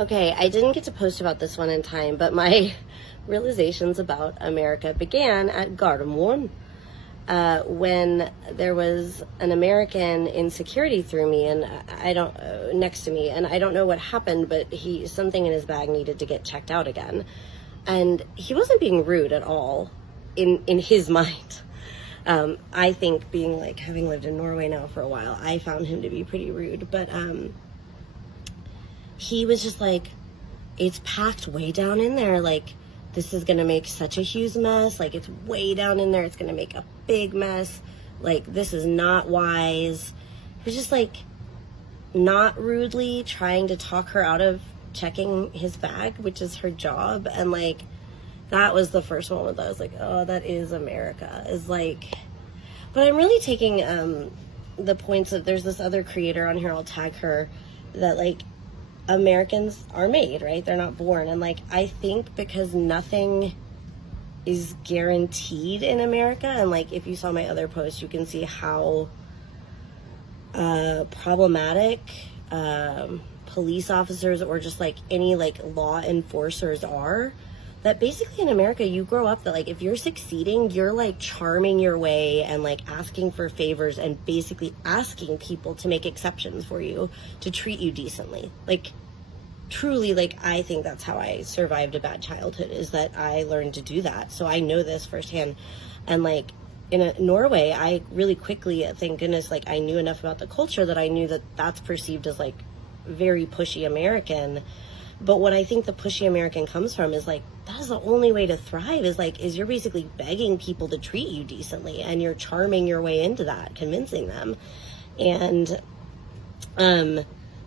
Okay, I didn't get to post about this one in time, but my realizations about America began at Gardermoen, when there was an American in security through me and next to me, and I don't know what happened, but something in his bag needed to get checked out again, and he wasn't being rude at all in his mind. I think having lived in Norway now for a while, I found him to be pretty rude, but he was just like, it's packed way down in there. Like, this is going to make such a huge mess. Like, it's way down in there. It's going to make a big mess. Like, this is not wise. He was just like, not rudely trying to talk her out of checking his bag, which is her job. And like, that was the first moment that I was like, oh, that is America. But I'm really taking the points of, there's this other creator on here, I'll tag her, that like, Americans are made, right? They're not born. And like, I think because nothing is guaranteed in America, and like, if you saw my other post, you can see how problematic police officers or just like any like law enforcers are, that basically in America you grow up that like, if you're succeeding, you're like charming your way and like asking for favors and basically asking people to make exceptions for you, to treat you decently. Like, truly, like, I think that's how I survived a bad childhood, is that I learned to do that. So I know this firsthand. And like, in Norway, I really quickly, thank goodness, like, I knew enough about the culture that I knew that that's perceived as like very pushy American. But what I think the pushy American comes from is like, that is the only way to thrive, is you're basically begging people to treat you decently, and you're charming your way into that, convincing them. And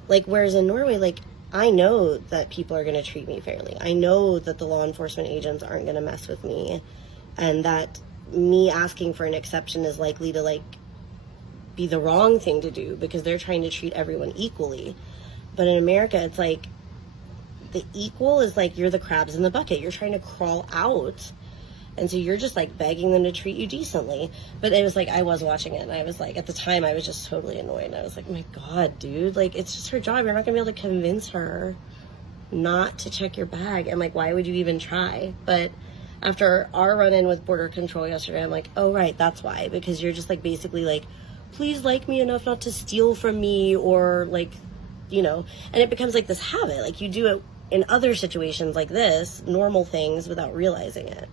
like, whereas in Norway, like, I know that people are going to treat me fairly. I know that the law enforcement agents aren't going to mess with me, and that me asking for an exception is likely to like be the wrong thing to do because they're trying to treat everyone equally. But in America, it's like, the equal is like, you're the crabs in the bucket. You're trying to crawl out. And so you're just like begging them to treat you decently. But it was like, I was watching it and I was like, at the time I was just totally annoyed. And I was like, my God, dude, like, it's just her job. You're not gonna be able to convince her not to check your bag. And like, why would you even try? But after our run-in with border control yesterday, I'm like, oh, right, that's why. Because you're just like, basically like, please like me enough not to steal from me, or like, you know, and it becomes like this habit. Like, you do it in other situations like this, normal things, without realizing it.